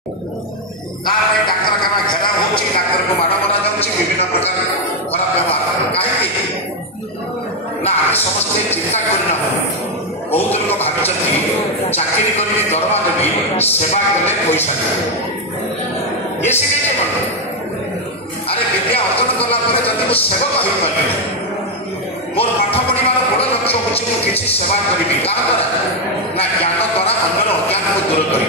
डाक्तखाना घेरा हो डाक्तर को माड़ मरा विभिन्न प्रकार खराब व्यवहार कहीं ना आम समस्ते चिंता करना बहुत लोग भावी चाकरी करी दरमा देवी सेवा कले पैसा ये शिखे मन अरे विद्या अर्जन कलापर जब सेवक हो पारे मोर पाठ पढ़ार बड़ लक्ष्य हूँ किसी सेवा करी क्या द्वारा ना ज्ञान द्वारा अन्य अज्ञान को दूर करी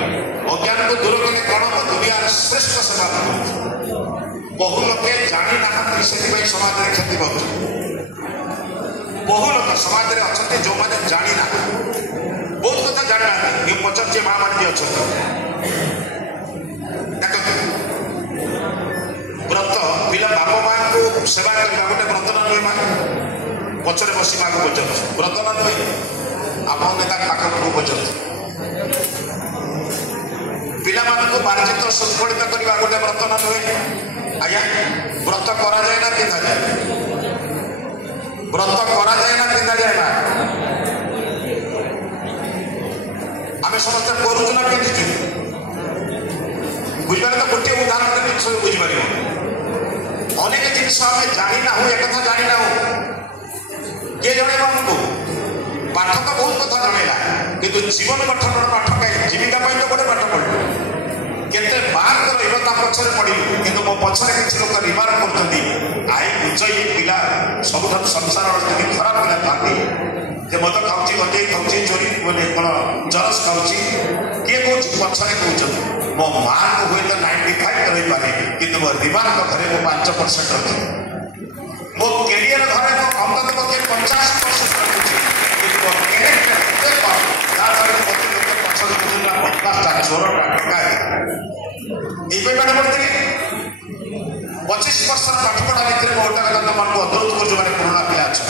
अज्ञान को दूर कले कौन हम दुनिया श्रेष्ठ सेवा बहु लोके जानी ना से समाज में क्षति पहुंचे बहु लोग समाज में अच्छा जो मैंने जानी ना बहुत कथा जाना ये पचार माँ मान अच्छा व्रत पिला बाप माँ को सेवा करवा गोटे व्रत ना नुहे माँ पचरे बसी माँ को पचार व्रत ना नुहे आप नेता पाख को पचार पिला मान मार्जित सुस्फलित करवा गोटे व्रत ना नुहे आज्ञा व्रत करा जाए ना पिंधा जाए व्रत करा जाए ना पिंधा जाए ना आम समस्त करूँ ना पिंधु बुझे तो गोटे उदाहरण सब बुझीपर अनेक जिन जानी ना हो एक कथा जानी ना हो किए जन आमको पाठ तो बहुत कथा जनइला कि जीवन गठन पाठ कहीं जीविका तो गोटे पाठ पढ़ केते मार्क रहा पछरे पढ़लु कि मो पछरे किसी लोग रिमार्क करते आई बुझ ये पिला सब संसार स्थिति खराब पिला था मद खाऊँ गंजे खाऊँ चोरी कौन चरस खाऊँ किए कौन पछरे कौन मो मार्क हुए तो 95 कर पारे कि रिमार्क घरे मो 5% रखी मो कैरियर घरे मो अंत मत 50% रखी 25 वर्ष पाठ पढ़ा भितर गोटा कथा मन को अनुरोध कर जो पुराना पिला अच्छा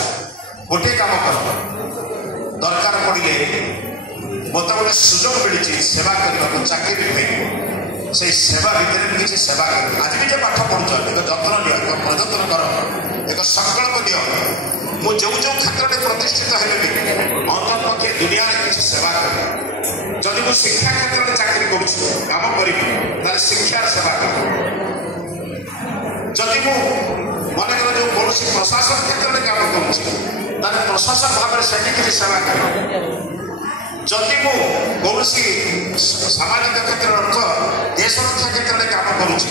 गोटे कम कर दरकार पड़े मत गोटे सुजोग मिली सेवा करने चाकरी से सेवा भितर किसी सेवा कर आज भी जो पाठ पढ़ुच एक जत्न नि एक प्रयत्न कर एक संकल्प दि मु जो जो क्षेत्र में प्रतिष्ठित है अंतर्पक्षे दुनिया किसी सेवा कर जदि मुझे शिक्षा क्षेत्र में चाकरी कम करी शिक्षार सेवा कर जदि मु मन कर जो कौन प्रशासन क्षेत्र में कम कर प्रशासन भाव में से किसी सेवा कर जदि मु कौन सामाजिक क्षेत्र देश रक्षा क्षेत्र में कम करुँच